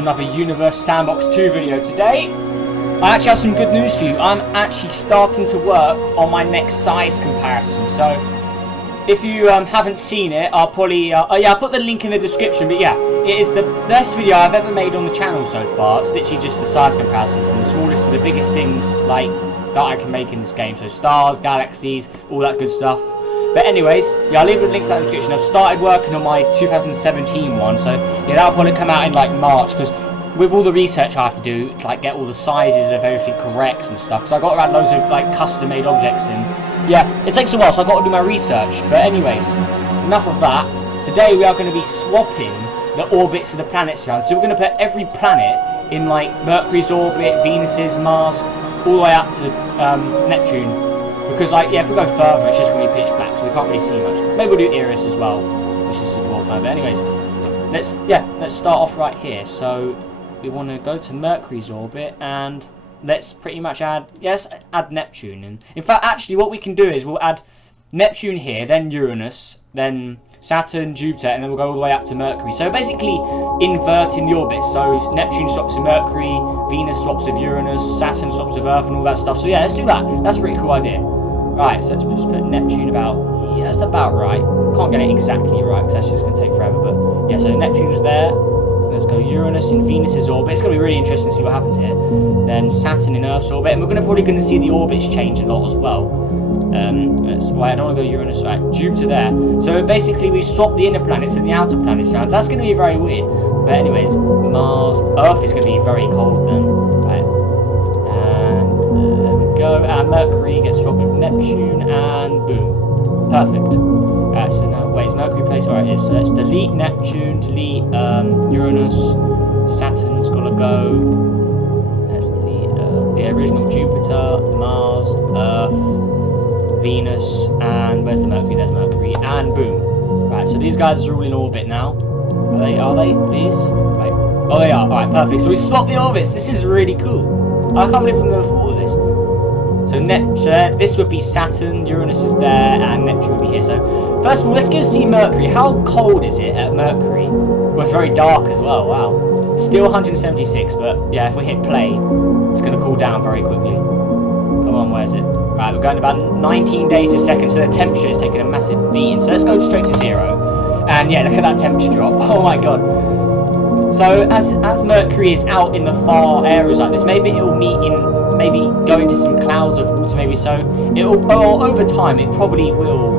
another Universe Sandbox 2 video. Today, I actually have some good news for you. I'm actually starting to work on my next size comparison. So, if you haven't seen it, I'll probably... I'll put the link in the description. But yeah, it is the best video I've ever made on the channel so far. It's literally just a size comparison from the smallest to the biggest things like that I can make in this game. So stars, galaxies, all that good stuff. But anyways, yeah, I'll leave the links in the description. I've started working on my 2017 one, so yeah, that'll probably come out in like March, because with all the research I have to do to like get all the sizes of everything correct and stuff, because I got to add loads of like custom-made objects in. Yeah, it takes a while, so I've got to do my research. But anyways, enough of that. Today we are going to be swapping the orbits of the planets around. So we're going to put every planet in like Mercury's orbit, Venus's, Mars, all the way up to Neptune. Because, like, yeah, if we go further, it's just going to be pitch black, so we can't really see much. Maybe we'll do Uranus as well, which is a dwarf planet. But anyways, let's start off right here. So we want to go to Mercury's orbit, and let's pretty much add Neptune. And in fact, actually, what we can do is we'll add Neptune here, then Uranus, then Saturn, Jupiter, and then we'll go all the way up to Mercury. So basically inverting the orbits. So Neptune swaps with Mercury, Venus swaps with Uranus, Saturn swaps with Earth, and all that stuff. So yeah, let's do that. That's a pretty cool idea. Right, so let's just put Neptune about... Yeah, that's about right. Can't get it exactly right, because that's just going to take forever. But yeah, so Neptune's there. Let's go Uranus in Venus's orbit. It's going to be really interesting to see what happens here. Then Saturn in Earth's orbit. And we're probably going to see the orbits change a lot as well. That's why I don't want to go Uranus. Right, Jupiter there. So basically we swap the inner planets and the outer planets around. So that's going to be very weird. But anyways, Mars, Earth is going to be very cold then. Right. And there we go. And Mercury gets swapped with Neptune, and boom. Perfect. Right, so now, wait, is Mercury placed? Alright, it is. So let's delete Neptune, delete Uranus. Saturn's got to go. Let's delete the original Jupiter, Mars, Earth, Venus, and where's the Mercury? There's Mercury, and boom. Right, so these guys are all in orbit now. Are they, please? Right. Oh, they are. Alright, perfect. So we swapped the orbits. This is really cool. I can't believe I've never thought of this. So this would be Saturn, Uranus is there, and Neptune would be here. So first of all, let's go see Mercury. How cold is it at Mercury? Well, it's very dark as well. Wow. Still 176, but yeah, if we hit play, it's going to cool down very quickly. Come on, where is it? Right, we're going about 19 days a second, so the temperature is taking a massive beating. So let's go straight to 0. And yeah, look at that temperature drop. Oh my god. So as Mercury is out in the far areas like this, maybe it will meet in, maybe go into some clouds of water, maybe. So over time it probably will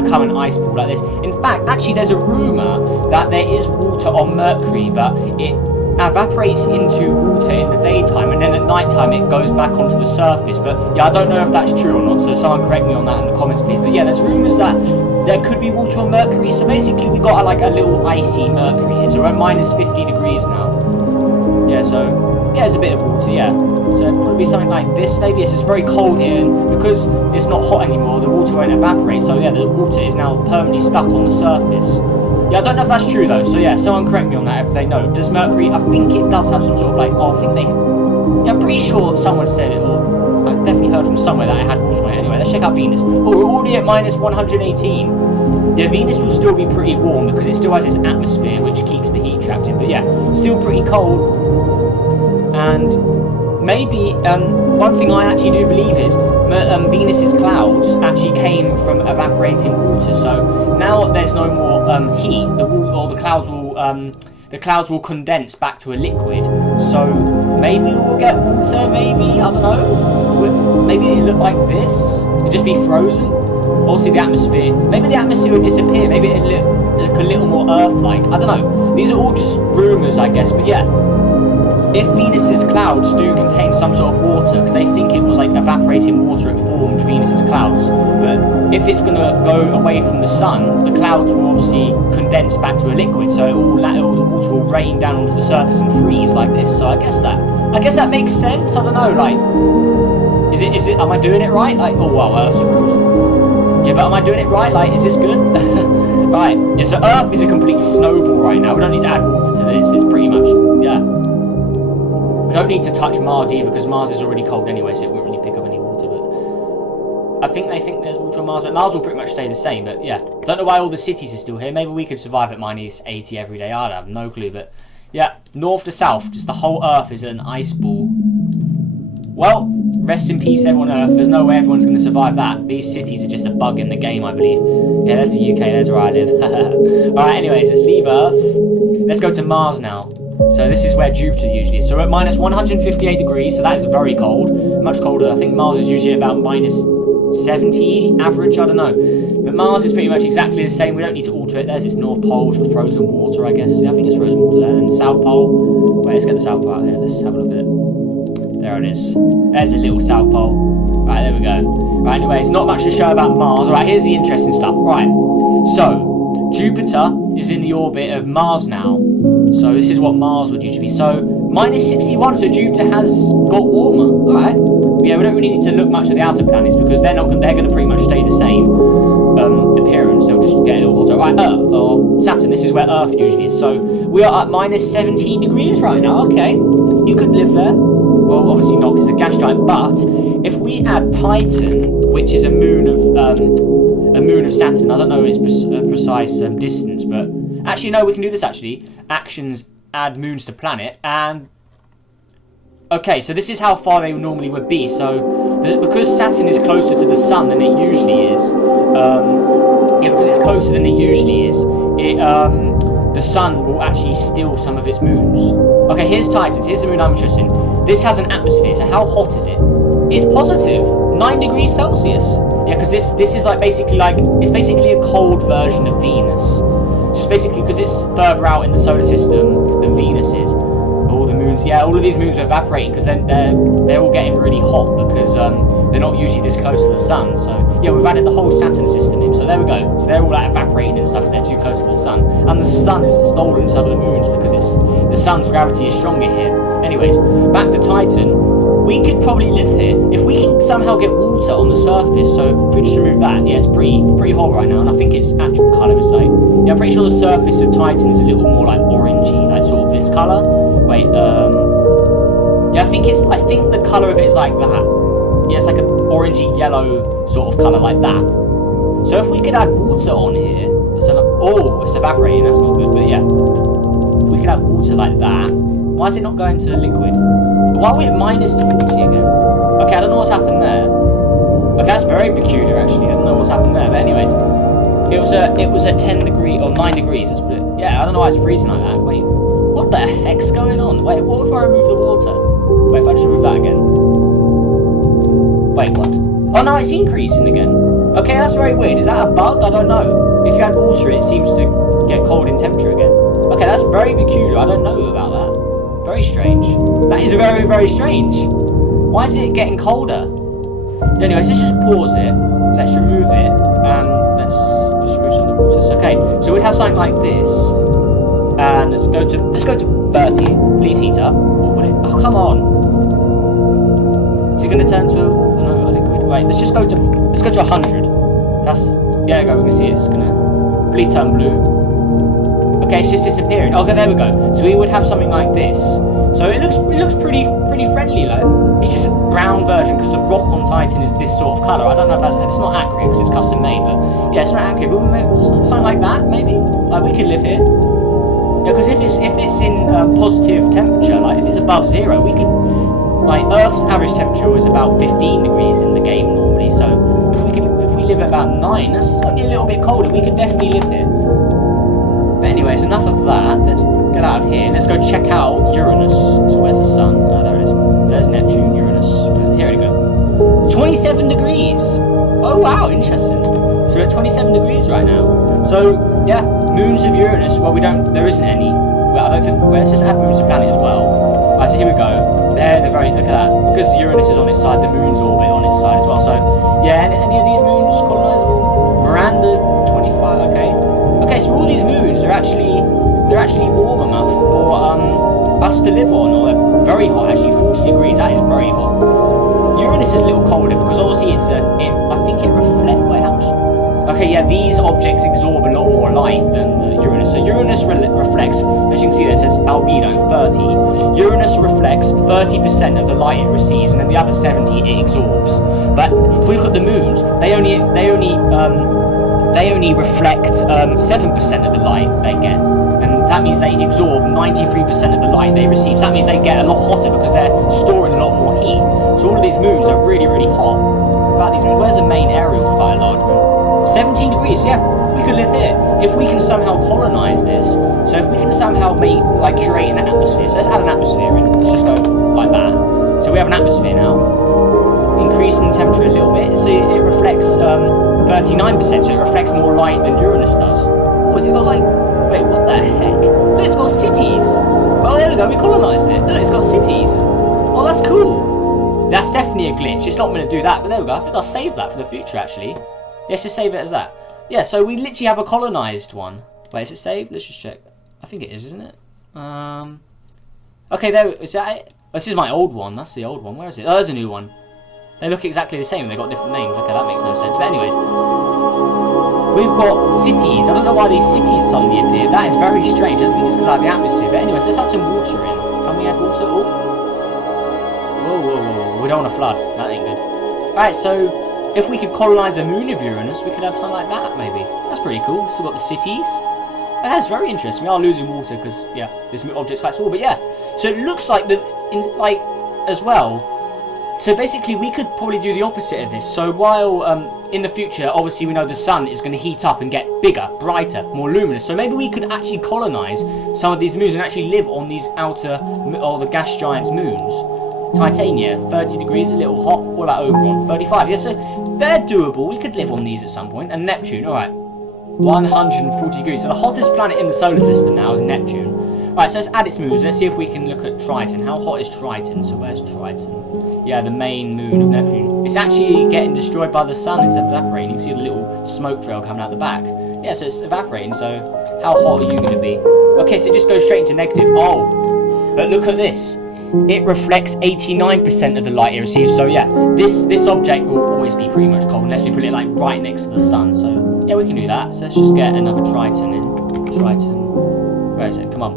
become an ice ball like this. In fact, actually there's a rumour that there is water on Mercury, but it evaporates into water in the daytime, and then at night time it goes back onto the surface. But yeah, I don't know if that's true or not, so someone correct me on that in the comments please. But yeah, there's rumours that there could be water on Mercury. So basically we got like a little icy Mercury here. So we're at minus 50 degrees now. Yeah, so yeah, there's a bit of water, yeah. So it'd probably be something like this maybe. It's just very cold here, and because it's not hot anymore, the water won't evaporate. So yeah, the water is now permanently stuck on the surface. Yeah, I don't know if that's true though, so yeah, someone correct me on that if they know. Does Mercury, I think it does have some sort of like, yeah, I'm pretty sure someone said it, or I definitely heard from somewhere that it had water on it. Anyway, let's check out Venus. Oh, we're already at minus 118. Yeah, Venus will still be pretty warm because it still has its atmosphere, which keeps the heat trapped in, but yeah, still pretty cold. And maybe, one thing I actually do believe is Venus's clouds actually came from evaporating water. So now there's no more heat, the clouds will condense back to a liquid. So maybe we'll get water. Maybe, I don't know. Maybe it look like this. It'd just be frozen. Also, the atmosphere. Maybe the atmosphere would disappear. Maybe it'd look a little more Earth-like. I don't know. These are all just rumours, I guess. But yeah. If Venus's clouds do contain some sort of water, because they think it was like evaporating water that formed Venus's clouds, but if it's going to go away from the sun, the clouds will obviously condense back to a liquid, so all the water will rain down onto the surface and freeze like this. So I guess that makes sense. I don't know, like, is it? Am I doing it right? Like, oh wow, Earth's frozen. Yeah, but am I doing it right? Like, is this good? Right. Yeah. So Earth is a complete snowball right now. We don't need to add water to this. It's pretty much We don't need to touch Mars either, because Mars is already cold anyway, so it won't really pick up any water. But I think they think there's water on Mars, but Mars will pretty much stay the same. But yeah, don't know why all the cities are still here. Maybe we could survive at minus 80 every day. I have no clue, but Yeah, north to south, just the whole Earth is an ice ball. Well, rest in peace everyone on Earth. There's no way everyone's going to survive that. These cities are just a bug in the game, I believe. Yeah, that's the UK, that's where I live. Alright, anyways, let's leave Earth. Let's go to Mars now. So this is where Jupiter usually is. So we're at minus 158 degrees, so that is very cold. Much colder. I think Mars is usually about minus 70 average, I don't know. But Mars is pretty much exactly the same. We don't need to alter it. There's its North Pole with the frozen water, I guess. Yeah, I think it's frozen water there. And the South Pole. Wait, let's get the South Pole out here. Let's have a look at it. There it is. There's a little South Pole. Right, there we go. Right, anyways, not much to show about Mars. Right, here's the interesting stuff. Right, so Jupiter is in the orbit of Mars now. So this is what Mars would usually be. So minus 61, so Jupiter has got warmer. Alright. Yeah, we don't really need to look much at the outer planets because they're going to pretty much stay the same appearance. They'll just get a little hotter. Right, or Saturn, this is where Earth usually is. So we are at minus 17 degrees right now. Okay. You could live there. Well, obviously not because it's a gas giant, but if we add Titan, which is a moon of Saturn, I don't know its precise distance, but actually no, we can do this actually. Actions, add moons to planet, and okay, so this is how far they normally would be. So because Saturn is closer to the sun than it usually is, yeah, because it's closer than it usually is, the sun will actually steal some of its moons. Okay, here's Titan. Here's the moon I'm interested in. This has an atmosphere, so how hot is it? It's positive, 9 degrees Celsius. Yeah, because this is like basically it's basically a cold version of Venus. Just basically because it's further out in the solar system than Venus is. All the moons, yeah, all of these moons are evaporating because then they're all getting really hot because they're not usually this close to the sun. So yeah, we've added the whole Saturn system in. So there we go. So they're all like evaporating and stuff because they're too close to the sun. And the sun is stolen some of the moons because the sun's gravity is stronger here. Anyways, back to Titan. We could probably live here if we can somehow get water on the surface. So if we just remove that, yeah, it's pretty hot right now, and I think its actual colour is like, yeah, I'm pretty sure the surface of Titan is a little more like orangey, like sort of this colour. Wait, yeah, I think the colour of it is like that. Yeah, it's like an orangey yellow sort of colour like that. So if we could add water on here, oh, it's evaporating. That's not good, but yeah, if we could add water like that. Why is it not going to the liquid? Why are we at minus 40 again? Okay, I don't know what's happened there. Okay, that's very peculiar actually. I don't know what's happened there. But anyways, it was at 10 degrees or 9 degrees. It's split. Yeah, I don't know why it's freezing like that. Wait, what the heck's going on? Wait, what if I remove the water? Wait, if I just remove that again? Wait, what? Oh no, it's increasing again. Okay, that's very weird. Is that a bug? I don't know. If you add water, it seems to get cold in temperature again. Okay, that's very peculiar. I don't know about that. Very strange. That is very, very strange. Why is it getting colder? Anyways, let's just pause it. Let's remove it. And let's just remove some of the water. Okay, so we'd have something like this. And let's go to 30. Please heat up. Or will it? Oh, come on. Is it going to turn to a liquid? Wait, let's go to 100. That's, yeah, there we go. We can see it's gonna. Please turn blue. Okay, it's just disappearing. Okay, there we go. So we would have something like this. So it looks pretty friendly. Like it's just a brown version because the rock on Titan is this sort of colour. I don't know if it's not accurate because it's custom made, but yeah, it's not accurate. But maybe something like that, maybe. Like we could live here. Yeah, because if it's in positive temperature, like if it's above 0, we could. Like Earth's average temperature is about 15 degrees in the game normally. So if we live at about 9, that's only a little bit colder. We could definitely live here. But anyways, enough of that. Let's get out of here. Let's go check out Uranus. So where's the sun? Oh, there it is. There's Neptune, Uranus. Here we go. It's 27 degrees. Oh wow, interesting. So we're at 27 degrees right now. So yeah, moons of Uranus. Well, there isn't any. Well, I don't think. Well, let's just add moons to planet as well. Alright, so here we go. Look at that. Because Uranus is on its side, the moon's orbit on its side as well. So yeah, any of these moons colonizable? Miranda 25. Okay, so all these moons are actually warm enough for us to live on, or they're very hot. Actually, 40 degrees. That is very hot. Uranus is a little colder because obviously I think it reflects. Wait, how much? Okay, yeah, these objects absorb a lot more light than Uranus. So Uranus reflects, as you can see there, it says albedo 30. Uranus reflects 30% of the light it receives, and then the other 70 it absorbs. But if we look at the moons, they only reflect 7% of the light they get, and means? That means they absorb 93% of the light they receive. So that means they get a lot hotter because they're storing a lot more heat. So all of these moons are really, really hot. About these moons, where's the main aerial? It's quite a large one. 17 degrees, yeah, we could live here. If we can somehow colonize this, so if we can somehow make, like, create an atmosphere. So let's add an atmosphere in. Let's just go like that. So we have an atmosphere now. Increasing the temperature a little bit, so it reflects 39%, so it reflects more light than Uranus does. Oh, has it got like... Wait, what the heck? Look, it's got cities! Well, there we go, we colonised it. Look, it's got cities. Oh, that's cool. That's definitely a glitch. It's not going to do that, but there we go. I think I'll save that for the future, actually. Let's just save it as that. Yeah, so we literally have a colonised one. Wait, is it saved? Let's just check. I think it is, isn't it? Okay, there... Is that it? Oh, this is my old one. That's the old one. Where is it? Oh, there's a new one. They look exactly the same, they've got different names. Okay, that makes no sense. But anyways, we've got cities. I don't know why these cities suddenly appeared. That is very strange. I think it's because of the atmosphere. But anyways, let's add some water in. Can we add water? Oh. Whoa, whoa, whoa. We don't want to flood. That ain't good. Alright, so if we could colonise a moon of Uranus, we could have something like that, maybe. That's pretty cool. Still got the cities. That's very interesting. We are losing water because, yeah, this object's quite small. But yeah, so it looks like as well. So basically, we could probably do the opposite of this. So while in the future, obviously, we know the sun is going to heat up and get bigger, brighter, more luminous. So maybe we could actually colonize some of these moons and actually live on these outer, or the gas giants' moons. Titania, 30 degrees, a little hot. What about Oberon? 35. Yeah, so they're doable. We could live on these at some point. And Neptune, all right, 140 degrees. So the hottest planet in the solar system now is Neptune. Right, so let's add its moons. Let's see if we can look at Triton. How hot is Triton? So where's Triton? Yeah, the main moon of Neptune. It's actually getting destroyed by the sun. It's evaporating. You can see the little smoke trail coming out the back. Yeah, so it's evaporating. So how hot are you going to be? Okay, so it just goes straight into negative. Oh, but look at this. It reflects 89% of the light it receives. So yeah, this object will always be pretty much cold unless we put it like right next to the sun. So yeah, we can do that. So let's just get another Triton in. Triton. Where is it? Come on.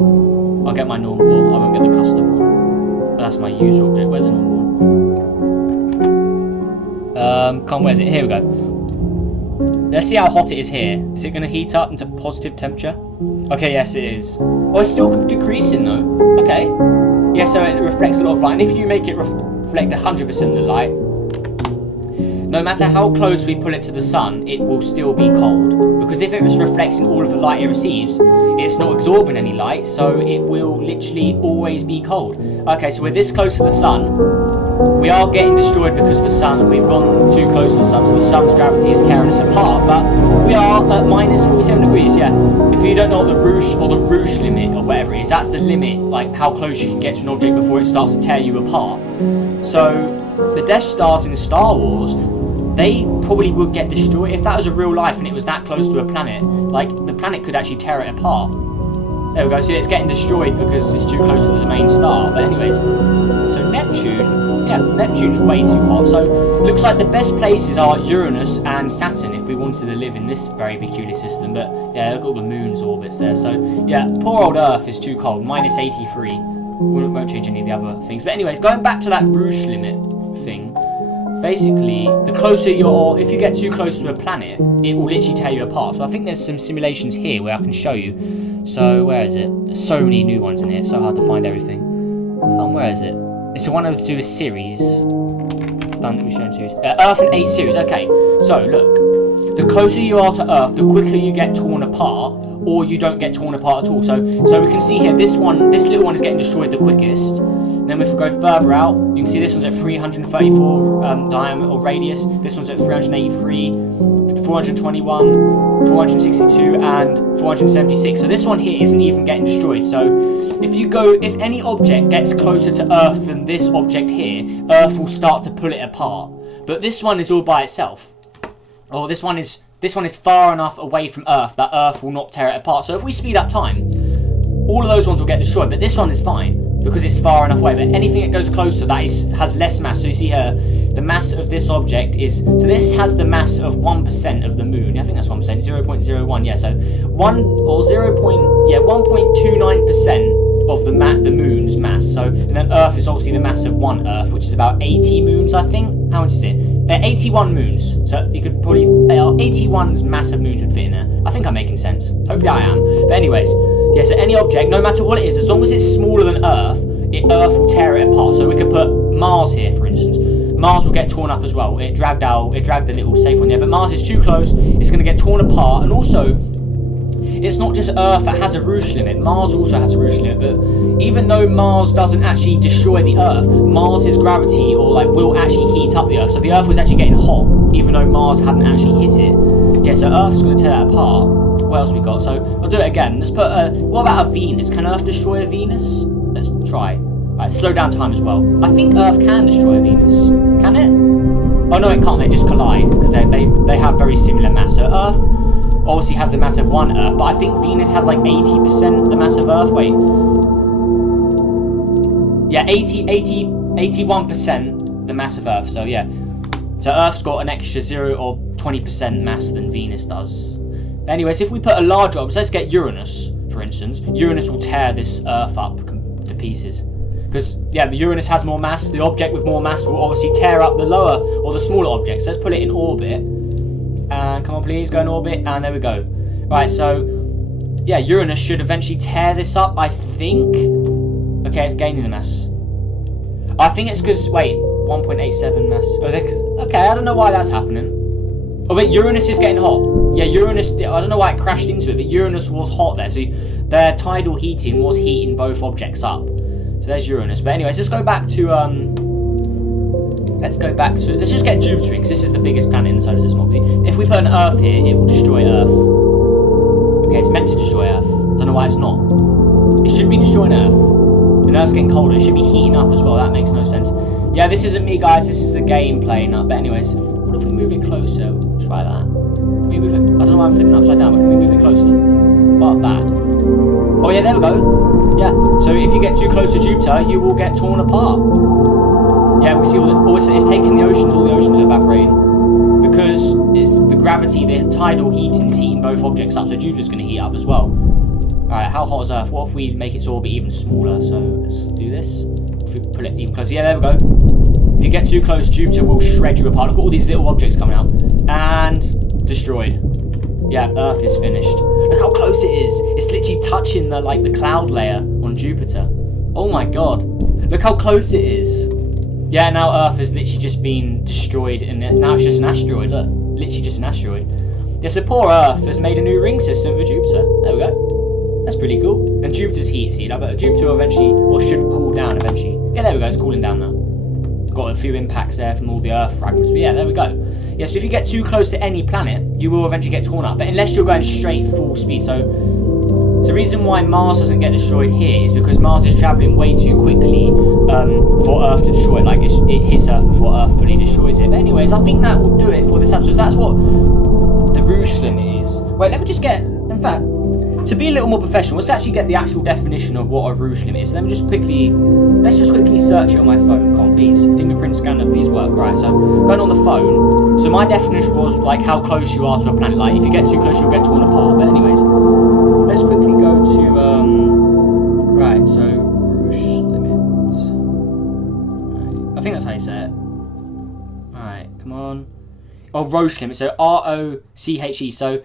I'll get my normal one. I won't get the custom one. That's my user object. Where's the normal one? Come on, where's it? Here we go. Let's see how hot it is here. Is it going to heat up into positive temperature? Okay, yes it is. Oh, it's still decreasing though. Okay. Yeah, so it reflects a lot of light. And if you make it reflect 100% of the light, no matter how close we pull it to the sun, it will still be cold. Because if it was reflecting all of the light it receives, it's not absorbing any light, so it will literally always be cold. Okay, so we're this close to the sun. We are getting destroyed because we've gone too close to the sun, so the sun's gravity is tearing us apart, but we are at minus 47 degrees, yeah. If you don't know what the Roche limit, or whatever it is, that's the limit, like how close you can get to an object before it starts to tear you apart. So, the Death Stars in Star Wars, they probably would get destroyed. If that was a real life and it was that close to a planet, like, the planet could actually tear it apart. There we go, see, it's getting destroyed because it's too close to the main star. But anyways, so Neptune, yeah, Neptune's way too hot. So, it looks like the best places are Uranus and Saturn if we wanted to live in this very peculiar system. But, yeah, look at all the moon's orbits there. So, yeah, poor old Earth is too cold, minus 83. Won't change any of the other things. But anyways, going back to that Roche limit thing, basically, the closer if you get too close to a planet, it will literally tear you apart. So I think there's some simulations here where I can show you. So where is it? There's so many new ones in here. It's so hard to find everything. Where is it? It's the one to do a series. Done that we've shown series. Earth and 8 series. Okay. So look, the closer you are to Earth, the quicker you get torn apart, or you don't get torn apart at all. So we can see here, this little one is getting destroyed the quickest. Then if we go further out, you can see this one's at 334 diameter or radius. This one's at 383, 421, 462, and 476. So this one here isn't even getting destroyed. So if any object gets closer to Earth than this object here, Earth will start to pull it apart. But this one is all by itself. Or this one is far enough away from Earth that Earth will not tear it apart. So if we speed up time, all of those ones will get destroyed, but this one is fine because it's far enough away. But anything that goes closer that has less mass. So you see here, the mass of this object is, so this has the mass of 1% of the moon. I think that's 1%, 0.01. Yeah, so 1.29% of the moon's mass. So and then Earth is obviously the mass of one Earth, which is about 80 moons, I think. How much is it? 81 moons. So you could probably 81's mass of moons would fit in there. I think I'm making sense. Hopefully I am. But anyways, Yeah, so any object, no matter what it is, as long as it's smaller than Earth, Earth will tear it apart. So we could put Mars here, for instance. Mars will get torn up as well. It dragged the little safe one there, but Mars is too close. It's going to get torn apart, and also, it's not just Earth that has a Roche limit. Mars also has a Roche limit, but even though Mars doesn't actually destroy the Earth, Mars's gravity will actually heat up the Earth. So the Earth was actually getting hot, even though Mars hadn't actually hit it. Yeah, so Earth's going to tear that apart. What else we got? So I'll do it again. Let's put what about a Venus? Can Earth destroy a Venus? Let's try. Right, slow down time as well. I think Earth can destroy a Venus. Can it? Oh no, it can't. They just collide because they have very similar mass. So Earth obviously has the mass of one Earth, but I think Venus has like 80% the mass of Earth. Wait. Yeah, 81% the mass of Earth. So yeah. So Earth's got an extra 0 or 20% mass than Venus does. Anyways, if we put a larger object, let's get Uranus, for instance. Uranus will tear this Earth up to pieces. Because, yeah, Uranus has more mass. The object with more mass will obviously tear up the lower or the smaller objects. Let's put it in orbit. And come on, please, go in orbit. And there we go. Right, so, yeah, Uranus should eventually tear this up, I think. Okay, it's gaining the mass. I think it's because, wait, 1.87 mass. Okay, I don't know why that's happening. Oh, wait, Uranus is getting hot. Yeah, Uranus, I don't know why it crashed into it, but Uranus was hot there. So their tidal heating was heating both objects up. So there's Uranus. But anyways, let's go back to, let's just get Jupiter in, because this is the biggest planet in the solar system, obviously. If we put an Earth here, it will destroy Earth. Okay, it's meant to destroy Earth. I don't know why it's not. It should be destroying Earth. And Earth's getting colder. It should be heating up as well. That makes no sense. Yeah, this isn't me, guys. This is the game playing up. But anyways, what if we move it closer? Try that. Can we move it? I don't know why I'm flipping upside down, but can we move it closer? Like that. Oh yeah, there we go. Yeah. So if you get too close to Jupiter, you will get torn apart. Yeah, we see it's taking the oceans. All the oceans are evaporating because it's the gravity, the tidal heating is heating both objects up. So Jupiter's going to heat up as well. All right. How hot is Earth? What if we make its orbit even smaller? So let's do this. If we pull it even closer. Yeah, there we go. If you get too close, Jupiter will shred you apart. Look at all these little objects coming out. And destroyed. Yeah, Earth is finished. Look how close it is. It's literally touching the cloud layer on Jupiter. Oh my god. Look how close it is. Yeah, now Earth has literally just been destroyed and now it's just an asteroid. Look, literally just an asteroid. Yeah, so poor Earth has made a new ring system for Jupiter. There we go. That's pretty cool. And Jupiter's heat seed. I bet Jupiter eventually, or should cool down eventually. Yeah, there we go. It's cooling down now. Got a few impacts there from all the Earth fragments. But yeah, there we go. Yeah, so if you get too close to any planet, you will eventually get torn up. But unless you're going straight full speed. So the reason why Mars doesn't get destroyed here is because Mars is travelling way too quickly for Earth to destroy it. Like it hits Earth before Earth fully destroys it. But anyways, I think that will do it for this episode. So that's what the Roche limit is. Wait, let me just get, in fact, to be a little more professional, let's actually get the actual definition of what a Roche limit is. So let's just quickly search it on my phone. Come on, please. Fingerprint scanner, please work. Right, so going on the phone. So my definition was like how close you are to a planet. Like if you get too close, you'll get torn apart. But anyways, let's quickly go to right. So Roche limit. Right. I think that's how you say it. Right, come on. Oh, Roche limit. So ROCHE. So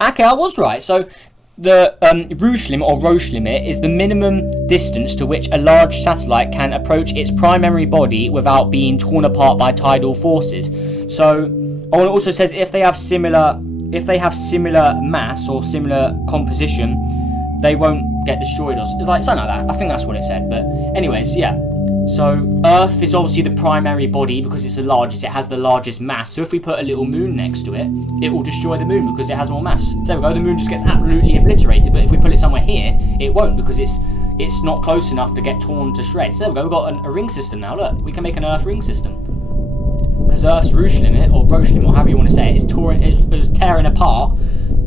okay, I was right. So the Roche limit or Roche limit is the minimum distance to which a large satellite can approach its primary body without being torn apart by tidal forces. So, it also says if they have similar mass or similar composition, they won't get destroyed. Or it's like something like that. I think that's what it said. But anyways, yeah. So Earth is obviously the primary body because it's the largest. It has the largest mass. So if we put a little moon next to it, it will destroy the moon because it has more mass. So there we go. The moon just gets absolutely obliterated. But if we put it somewhere here, it won't because it's not close enough to get torn to shreds. So there we go. We've got a ring system now. Look, we can make an Earth ring system because Earth's Roche limit or Roche limit, or however you want to say it, is tearing apart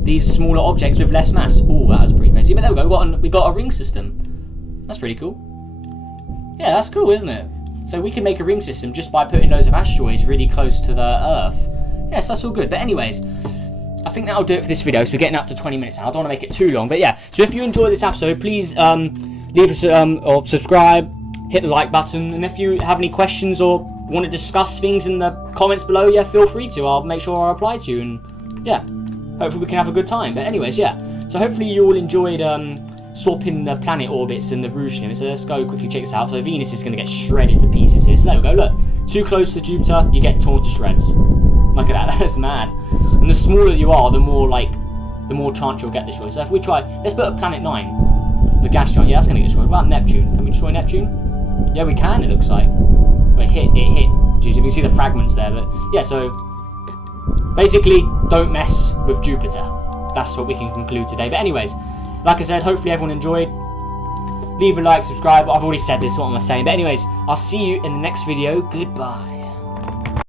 these smaller objects with less mass. Oh, that was pretty crazy. But there we go. We got a ring system. That's pretty cool. Yeah, that's cool, isn't it? So we can make a ring system just by putting loads of asteroids really close to the Earth. Yes, that's all good. But anyways, I think that'll do it for this video. So we're getting up to 20 minutes now. I don't want to make it too long. But yeah, so if you enjoyed this episode, please leave us or subscribe, hit the like button. And if you have any questions or want to discuss things in the comments below, yeah, feel free to. I'll make sure I reply to you. And yeah, hopefully we can have a good time. But anyways, yeah, So hopefully you all enjoyed swapping the planet orbits and the Roche limits. So let's go quickly check this out. So Venus is going to get shredded to pieces here. So there we go. Look, too close to Jupiter, you get torn to shreds. Look at that. That's mad. And the smaller you are, the more chance you'll get destroyed. So if we try, let's put a planet 9, the gas giant. Yeah, that's going to get destroyed. What about Neptune? Can we destroy Neptune? Yeah, we can. It looks like. It hit. Jeez, you can see the fragments there. But yeah, so basically, don't mess with Jupiter. That's what we can conclude today. But anyways, like I said, hopefully everyone enjoyed. Leave a like, subscribe. I've already said this, what am I saying? But anyways, I'll see you in the next video. Goodbye.